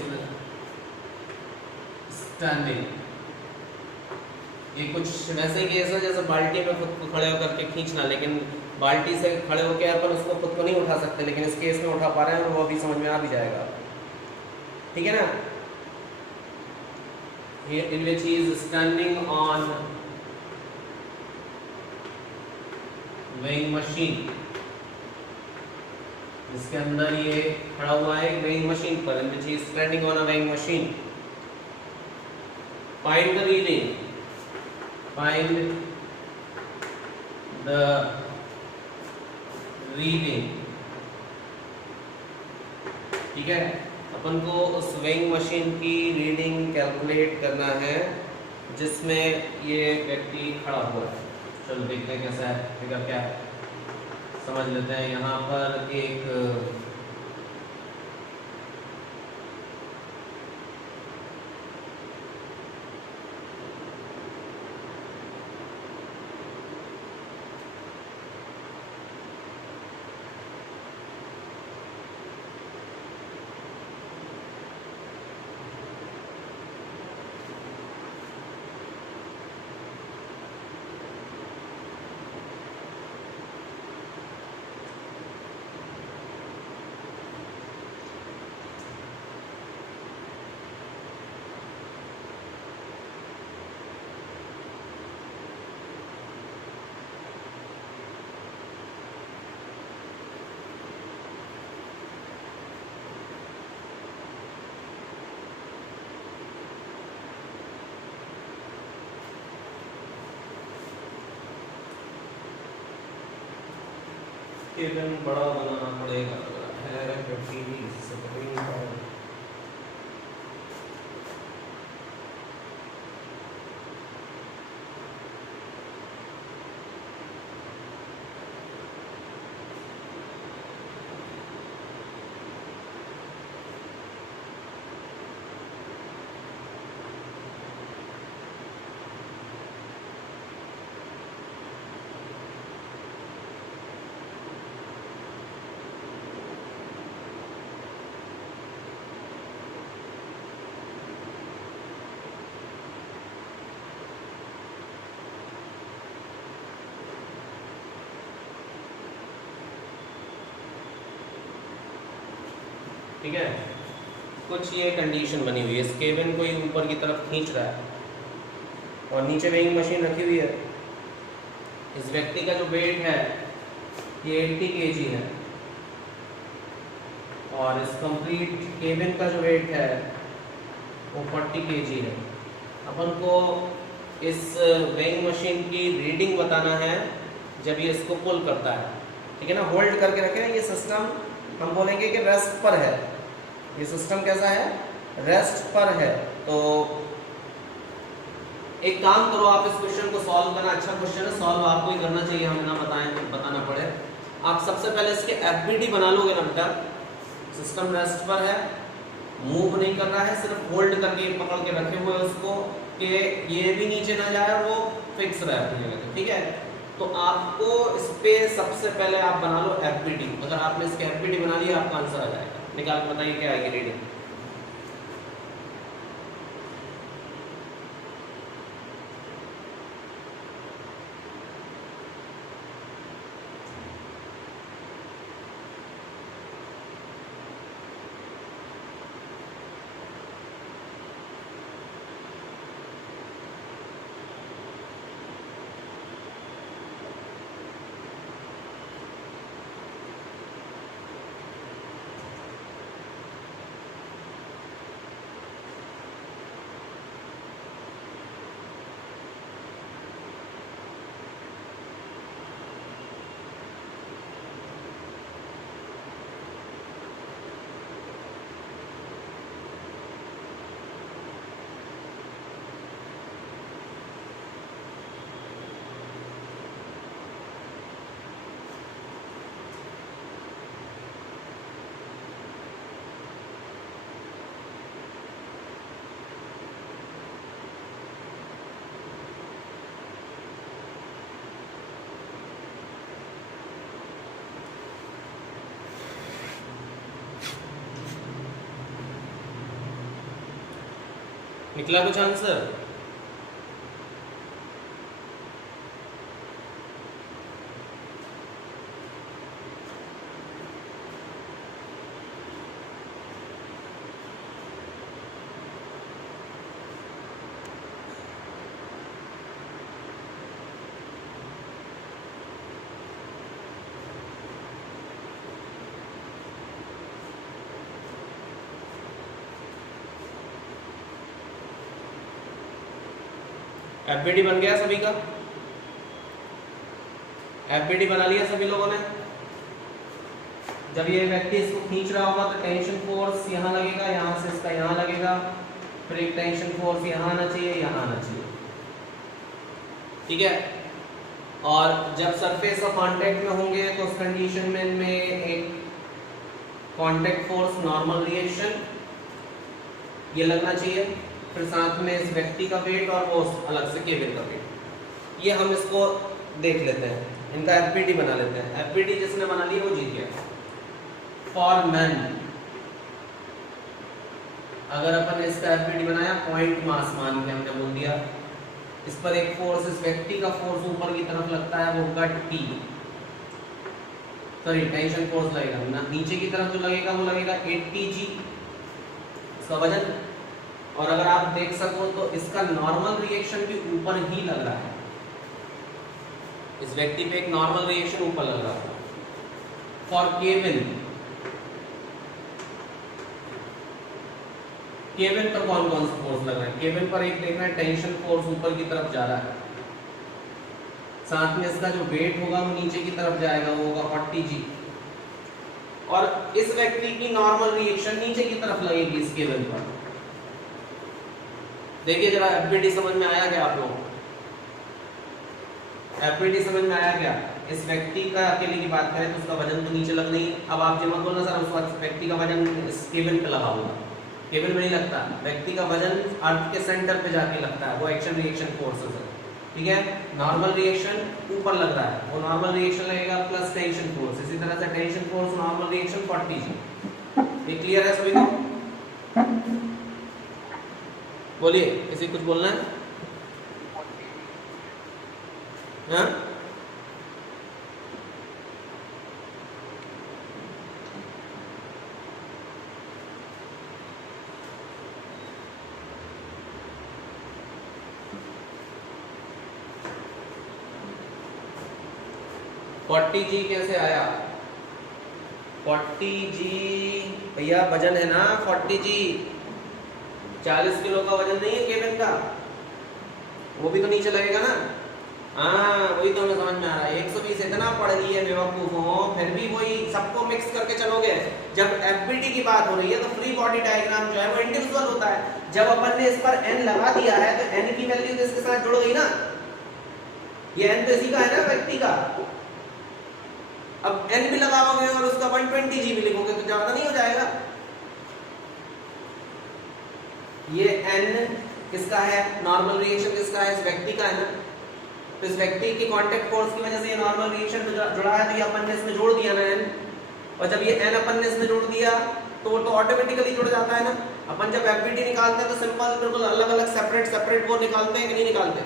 standing. ये कुछ वैसे केस है जैसे बाल्टी में खुद को खड़े होकर के खींचना, लेकिन बाल्टी से खड़े होकर अपन उसको खुद को नहीं उठा सकते, लेकिन इस केस में उठा पा रहे हैं और वो अभी समझ में आ भी जाएगा, ठीक है ना। In which he is standing on weighing machine, इसके अंदर ये खड़ा हुआ है weighing machine पर, in which he is standing on a weighing machine. Find the reading. Find the reading. ठीक है, अपन को उस weighing machine की रीडिंग कैलकुलेट करना है जिसमें ये व्यक्ति खड़ा हुआ है। चलो देखते हैं कैसा है, फिगर क्या है, समझ लेते हैं। यहाँ पर एक केबिन बड़ा बनाना पड़ेगा, है 50 से ठीक है। कुछ ये कंडीशन बनी हुई है, इस केबिन को ही ऊपर की तरफ खींच रहा है और नीचे वेइंग मशीन रखी हुई है। इस व्यक्ति का जो वेट है ये 80 kg है और इस कंप्लीट केबिन का जो वेट है वो 40 kg है। अपन को इस वेइंग मशीन की रीडिंग बताना है जब ये इसको पुल करता है, ठीक है ना। होल्ड करके रखें, ये सिस्टम हम बोलेंगे कि रेस्ट पर है। ये सिस्टम कैसा है, रेस्ट पर है। तो एक काम करो, आप इस क्वेश्चन को सॉल्व करना, अच्छा क्वेश्चन है, सॉल्व आपको ही करना चाहिए, हमें ना बताना पड़े। आप सबसे पहले इसके एफबीडी बना लोगे ना बेटा। सिस्टम रेस्ट पर है, मूव नहीं कर रहा है, सिर्फ होल्ड करके पकड़ के रखे हुए उसको कि ये भी नीचे ना जाए और वो फिक्स रहे अपनी जगह पे, ठीक है। तो आपको इस पे सबसे पहले आप बना लो एफबीडी। अगर आपने इसके एफबीडी बना लिया आपका आंसर आ जाएगा। निकाल के बताइए क्या आएगी रीडिंग। निकला कुछ आंसर? एफबीडी बन गया सभी का? एफबीडी बना लिया सभी लोगों ने? जब ये व्यक्ति इसको खींच रहा होगा तो टेंशन फोर्स यहाँ लगेगा, यहाँ से इसका यहाँ लगेगा, फिर एक टेंशन फोर्स यहाँ आना चाहिए, यहाँ आना चाहिए, ठीक है। और जब सरफेस ऑफ कांटेक्ट में होंगे तो उस कंडीशन में इनमें एक कांटेक्ट फोर्स नॉर्मल रिएक्शन ये लगना चाहिए, फिर साथ में इस व्यक्ति का वेट और वो अलग से केबिन का वेट। ये हम इसको देख लेते हैं, इनका एफपीडी बना लेते हैं। एफपीडी जिसने बना लिया वो जीत गया। फॉर मैन अगर अपन ने इसका एफपीडी बनाया, पॉइंट मास मान के हमने बोल दिया, इस पर एक फोर्स, इस व्यक्ति का फोर्स ऊपर की तरफ लगता है, वो होगा टी, सॉरी टेंशन फोर्स लगेगा ना, नीचे की तरफ जो लगेगा वो लगेगा 80G इसका वजन। और अगर आप देख सको तो इसका नॉर्मल रिएक्शन भी ऊपर ही लग रहा है, इस व्यक्ति पे एक नॉर्मल रिएक्शन ऊपर लग रहा है। फॉर केबिन, केबिन पर कौन कौन सा फोर्स लग रहा है? केबिन पर एक देखना है टेंशन फोर्स ऊपर की तरफ जा रहा है, साथ में इसका जो वेट होगा वो नीचे की तरफ जाएगा, वो होगा 40G। और इस व्यक्ति की नॉर्मल रिएक्शन नीचे की तरफ लगेगी इस केबिन पर। देखिए जरा एफबीडी समझ में आया क्या आप लोगों को? एफबीडी समझ में आया क्या? इस व्यक्ति का अकेले की बात करें तो उसका वजन तो नीचे लग नहीं है। अब आप जो मत बोलना सर उस व्यक्ति का वजन इस केबिन पे लगा होगा, केबिन में नहीं लगता, व्यक्ति का वजन अर्थ के सेंटर पे जाके लगता है, वो एक्शन रिएक्शन फोर्सेस है, ठीक है। नॉर्मल रिएक्शन ऊपर लग रहा है, वो नॉर्मल रिएक्शन लगेगा प्लस टेंशन फोर्स, इसी तरह से tension force normal reaction 40G। ये क्लियर है सभी को? बोलिए, किसी कुछ बोलना है? हाँ? जी कैसे आया? 40G भैया वजन है ना, 40G 40 किलो का वजन नहीं है केबिन का, वो भी तो नीचे लगेगा ना। हाँ वही तो हमें समझ में आ रहा है। 120 इतना पढ़ लिए बेवकूफ हो, फिर भी वही सबको मिक्स करके चलोगे। जब एफबीडी की बात हो रही है तो फ्री बॉडी डायग्राम जो है वो इंडिविजुअल होता है। जब अपन ने इस पर n लगा दिया है तो n की वैल्यू तो इसके साथ जुड़ गई ना, ये n तो इसी का है ना व्यक्ति का। अब n भी लगाओगे और उसका 120G भी लिखोगे तो ज्यादा नहीं हो जाएगा? ये n किसका है? नॉर्मल रिएक्शन किसका है? इस व्यक्ति का है ना। तो इस व्यक्ति की कांटेक्ट फोर्स की वजह से ये नॉर्मल रिएक्शन जुड़ा है, तो ये अपन ने इसमें जोड़ दिया ना n, और जब ये n अपन ने इसमें जोड़ दिया तो ऑटोमेटिकली जुड़ जाता है ना। अपन जब एफबीडी निकालते हैं तो सिंपल बिल्कुल अलग अलग सेपरेट वो निकालते हैं कि नहीं निकालते?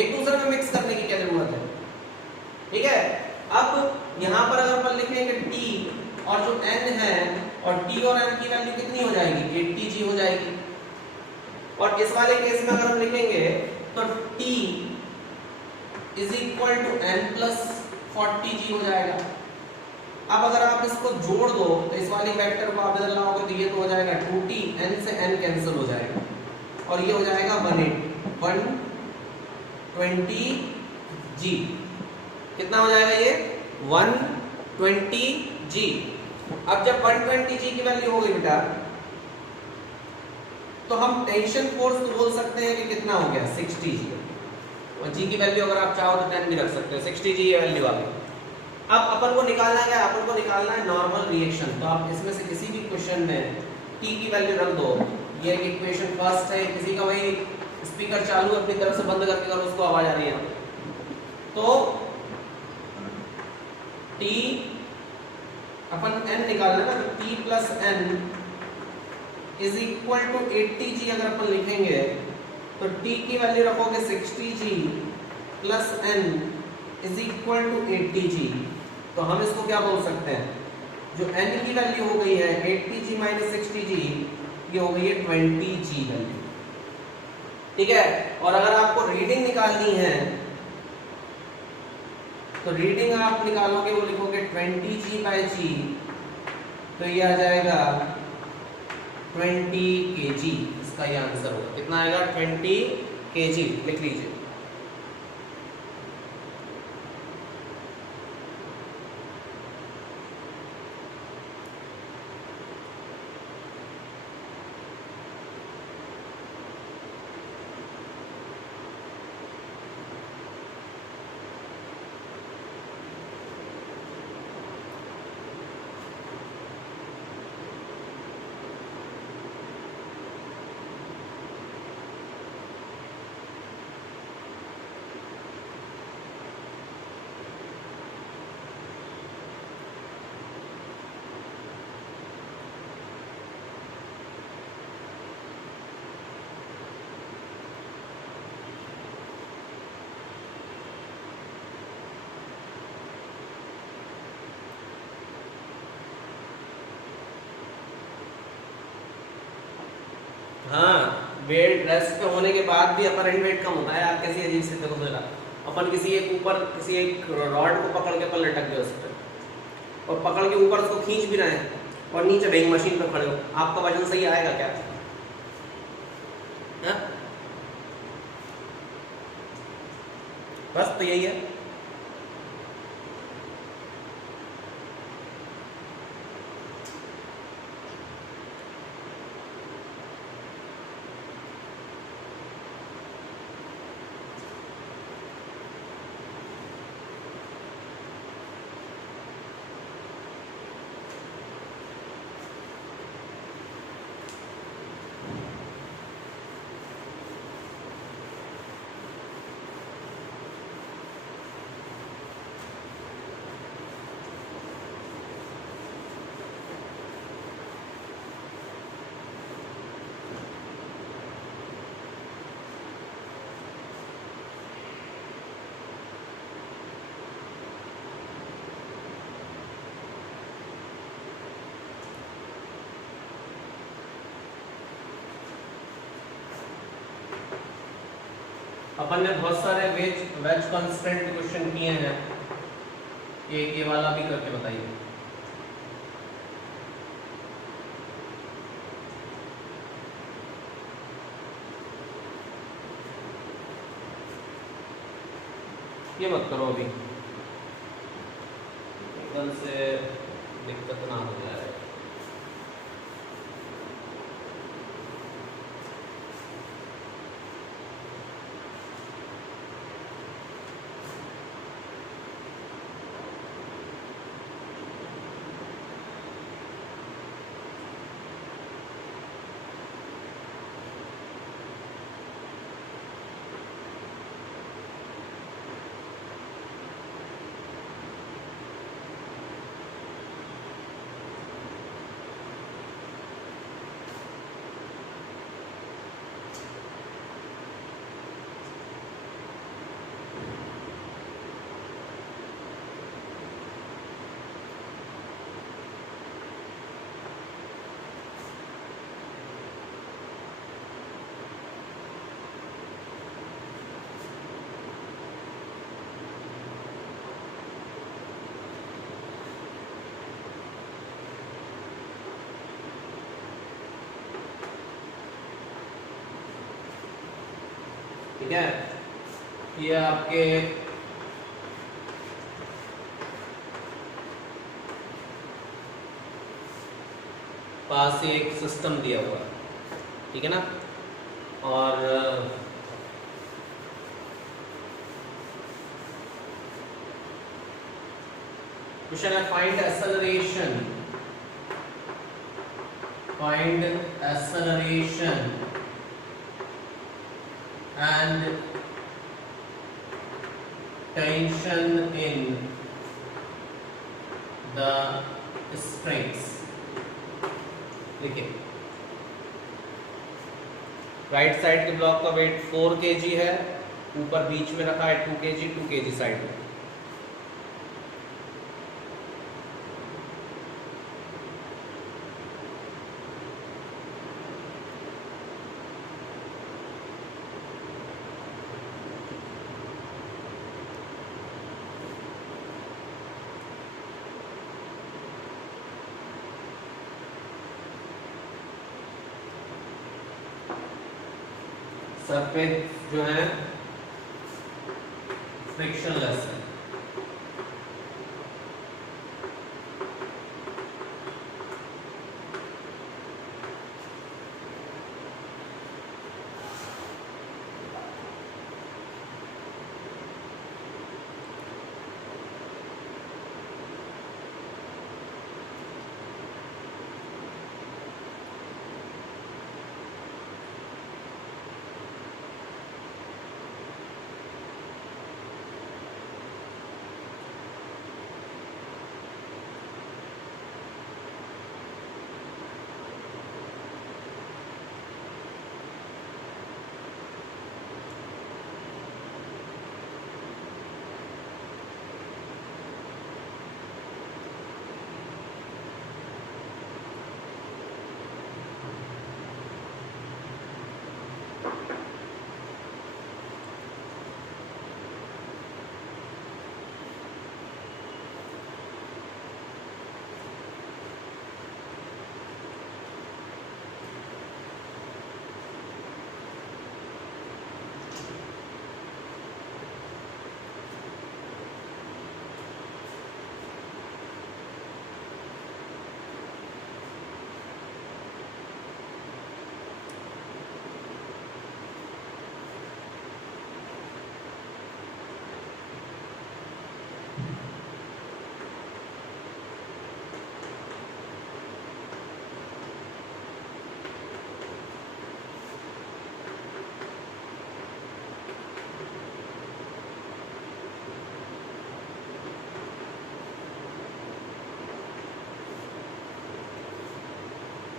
एक दूसरे में मिक्स करने की क्या जरूरत है? ठीक है। अब यहाँ पर अगर अपन लिखेंगे t और जो n है, और t और n की वैल्यू कितनी हो जाएगी? 80G हो जाएगी। और इस वाले केस में अगर हम लिखेंगे तो t is equal to n plus 40G हो जाएगा। अब अगर आप इसको जोड़ दो तो इस वाले वेक्टर को आप बदलना होगा तो ये तो हो जाएगा 2t, n से n कैंसिल हो जाएगा और ये हो जाएगा 120G। कितना हो जाएगा ये? 120G। अब जब 120G की वैल्यू हो गई बेटा तो हम टेंशन फोर्स तो बोल सकते हैं कि कितना हो गया? 60G। और G की वैल्यू अगर आप चाहो तो 10 भी रख सकते हो। 60G ये वैल्यू आ गई। अब अपन को निकालना है, अपन को निकालना है नॉर्मल रिएक्शन। तो आप इसमें से किसी भी क्वेश्चन में T की वैल्यू रख दो। ये एक इक्वेशन फर्स्ट है, किसी का वही स्पीकर चालू अपनी तरफ से बंद करके अगर उसको आवाज आ रही है तो T अपन n निकालना है ना, तो T plus n is equal to 80g अगर अपन लिखेंगे तो t की वैल्यू रखोगे 60g plus n is equal to 80g। तो हम इसको क्या बोल सकते हैं, जो n की वैल्यू हो गई है 80g माइनस 60g, ये हो गई है 20g वैल्यू। ठीक है, और अगर आपको रीडिंग निकालनी है तो रीडिंग आप निकालोगे, वो लिखोगे 20g बाई g, तो ये आ जाएगा 20 kg। इसका ये आंसर होगा, कितना आएगा 20 kg, लिख लीजिए। हाँ, वेट रेस्ट पे होने के बाद भी अपर एंड वेट कम होता है। आप कैसी अजीब स्थिति को मिला, अपन किसी एक रॉड को पकड़ के अपन लटक गए उस पर, और पकड़ के ऊपर उसको खींच भी रहे हैं और नीचे ड्रिलिंग मशीन पे खड़े हो, आपका वजन सही आएगा क्या? हा? बस तो यही है। अपन ने बहुत सारे वेज कंस्ट्रेंट क्वेश्चन किए हैं, ये वाला भी करके बताइए। ये मत करो अभी, एकदम से दिक्कत ना हो जाए। ठीक है, ये आपके पास एक सिस्टम दिया हुआ है, ठीक है ना, और क्वेश्चन है find acceleration and tension in the springs। देखिए राइट साइड के ब्लॉक का वेट 4 kg है, ऊपर बीच में रखा है 2 kg, 2 kg साइड में। सरफेस जो है फ्रिक्शनलेस है।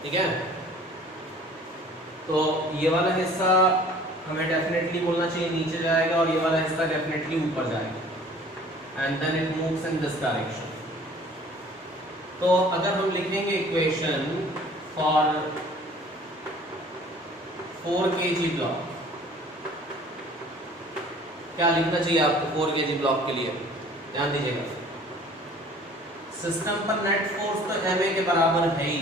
ठीक है, तो ये वाला हिस्सा हमें डेफिनेटली बोलना चाहिए नीचे जाएगा और ये वाला हिस्सा डेफिनेटली ऊपर जाएगा, and then it moves in this direction. तो अगर हम लिखेंगे इक्वेशन फॉर 4 kg ब्लॉक, क्या लिखना चाहिए आपको 4 kg ब्लॉक के लिए? ध्यान दीजिएगा, सिस्टम पर नेट फोर्स तो ma के बराबर है ही,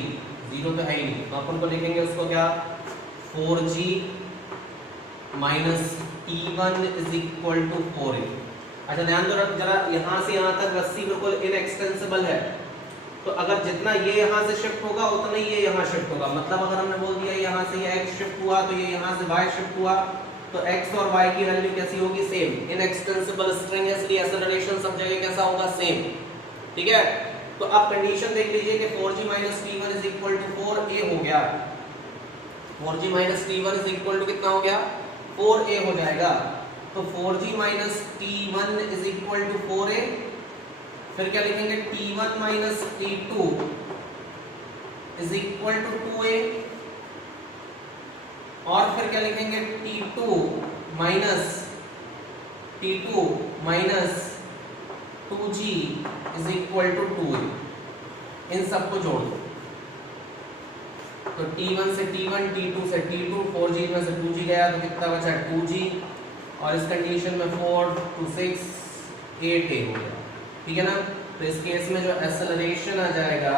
जीरो तो है ही नहीं, तो अपन को लिखेंगे उसको क्या, 4g minus T1 is equal to 4a। अच्छा ध्यान दो जरा, यहाँ से यहाँ तक रस्सी बिल्कुल इनएक्सटेंसिबल है, तो अगर जितना ये यहाँ से शिफ्ट होगा उतना ही ये यहाँ शिफ्ट होगा। मतलब अगर हमने बोल दिया यहाँ से ये x शिफ्ट हुआ तो ये यहाँ से y शिफ्ट हुआ, तो x और y की वैल्यू कैसी होगी, सेम। इनएक्सटेंसिबल स्ट्रिंग है इसलिए एक्सेलरेशन सब जगह कैसा होगा, सेम। ठीक है, तो अब कंडीशन देख लीजिए कि 4g minus T1 is equal to 4a हो गया। 4g minus T1 is equal to कितना हो गया, 4a हो जाएगा। तो 4g minus T1 is equal to 4a, फिर क्या लिखेंगे, T1 minus T2 is equal to 2a, और फिर क्या लिखेंगे, T2 minus 2g is equal to 2a। इन सबको जोड़ दो, तो T1 से T1, T2 से T2, 4g में से 2g गया तो कितना बचा, 2g, और इस कंडीशन में 4 2 6 8a हो गया। ठीक है ना, तो इस केस में जो एक्सेलरेशन आ जाएगा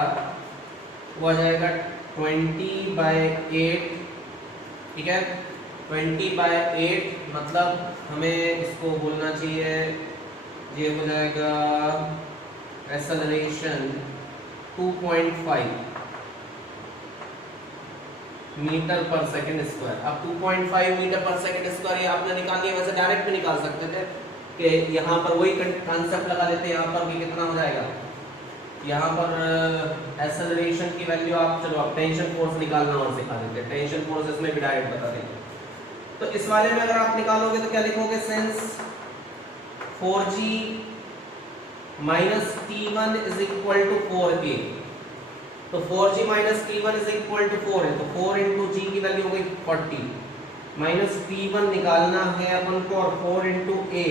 वो आ जाएगा 20/8। ठीक है, 20/8 मतलब हमें इसको बोलना चाहिए, ये हो जाएगा एक्सेलरेशन 2.5 मीटर पर सेकंड स्क्वायर। अब 2.5 मीटर पर सेकंड स्क्वायर ये आपने निकाल लिया, वैसे डायरेक्ट भी निकाल सकते थे कि यहाँ पर वही कॉन्सेप्ट लगा लेते हैं, यहाँ पर भी कितना हो जाएगा, यहाँ पर एक्सेलरेशन की वैल्यू आप, चलो आप टेंशन फोर्स निकालना और सिखा देते हैं, टेंशन फोर्स इसमें भी डायरेक्ट बता देंगे। तो इस वाले में अगर आप निकालोगे तो क्या लिखोगे, since 4g minus T1 is equal to 4a, तो 4g minus T1 is equal to 4 है, तो 4 इंटू g की वैल्यू हो गई 40, माइनस P1 निकालना है अपन को, और 4 इंटू ए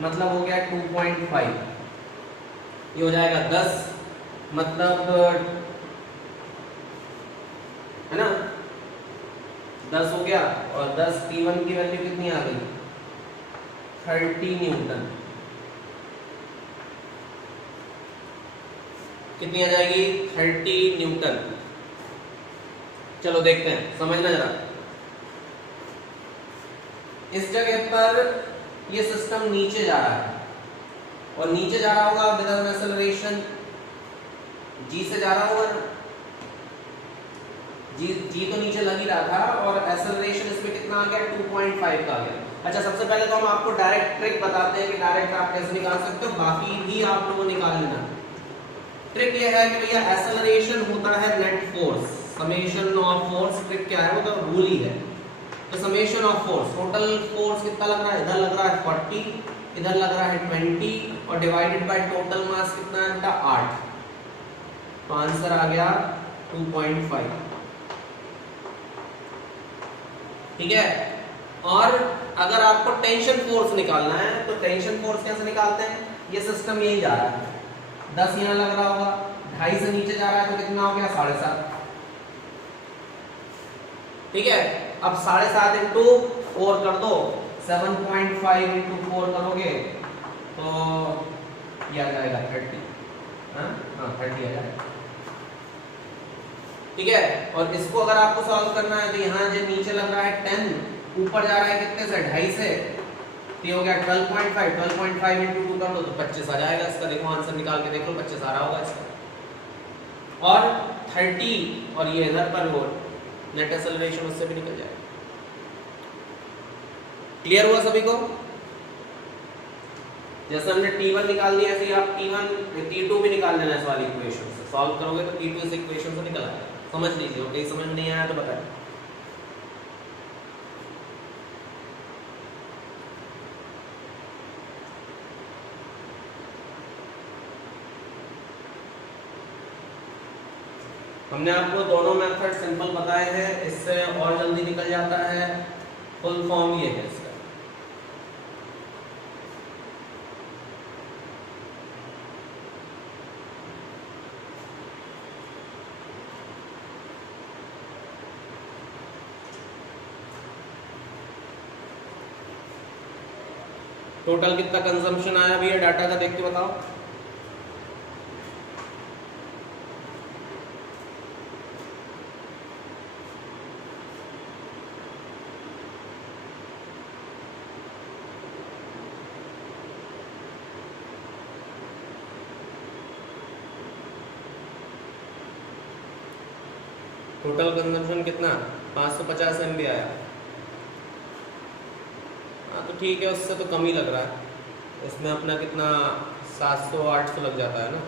मतलब हो गया 2.5, ये हो जाएगा 10, मतलब है ना 10 हो गया, और 10 P1 की वैल्यू कितनी आ गई 30 न्यूटन, कितनी आ जाएगी 30 न्यूटन। चलो देखते हैं, समझना जरा। इस जगह पर ये सिस्टम नीचे जा रहा है, और नीचे जा रहा होगा विद एन एक्सेलरेशन जी से जा रहा होगा ना, जी तो नीचे लग ही रहा था, और एक्सेलरेशन इसमें कितना आ गया 2.5 का आ गया। अच्छा, सबसे पहले तो हम आपको डायरेक्ट ट्रिक बताते हैं कि डायरेक्ट आप कैसे निकाल सकते हो, बाकी भी आप लोगों निकाल लेना। ट्रिक ये है कि भैया एक्सेलरेशन होता है net force, summation of force. Trick क्या है, वो तो रूल ही है। तो summation of force, total force कितना लग रहा है, इधर लग रहा है 40, इधर लग रहा है 20, और डिवाइडेड बाय टोटल मास कितना है बेटा 8, तो आंसर आ गया 2.5। ठीक है। और अगर आपको टेंशन फोर्स निकालना है तो टेंशन फोर्स कैसे निकालते हैं, ये सिस्टम यही जा रहा है, 10 यहाँ लग रहा होगा, 2.5 से नीचे जा रहा है तो कितना हो गया 7.5। ठीक है। अब 7.5 इंटू 4 कर दो, 7.5 इंटू 4 करोगे तो ये आ जाएगा 30। हाँ 30 आ जाएगा। ठीक है। और इसको अगर आपको सॉल्व करना है तो यहाँ जो नीचे लग रहा है 10, ऊपर जा रहा है कितने से 2.5 से, तो ये हो गया 12.5, 12.5 इंटू 2 कर दो तो 25 आ जाएगा इसका। देखो आंसर निकाल के देखो, 25 आ रहा होगा इसका। और 30, और ये इधर पर वो नेट एक्सेलरेशन उससे भी निकल जाएगा। क्लियर हुआ सभी को? जैसे हमने T1 निकाल दिया, ऐसे ही आप T2 भी निकाल लेना इस वाली इक्वेशन से। सॉल्व करोगे तो T2 इस इक्वेशन से निकल आएगा। समझ लीजिए, और कहीं समझ में नहीं आया तो बताएं। हमने आपको दोनों मेथड सिंपल बताए हैं, इससे और जल्दी निकल जाता है। फुल फॉर्म ये है इसका। टोटल कितना कंजम्पशन आया भैया, डाटा का देख के बताओ। टोटल कंजम्पशन कितना 550 MB आया। हाँ तो ठीक है, उससे तो कम ही लग रहा है। इसमें अपना कितना 700-800 लग जाता है ना।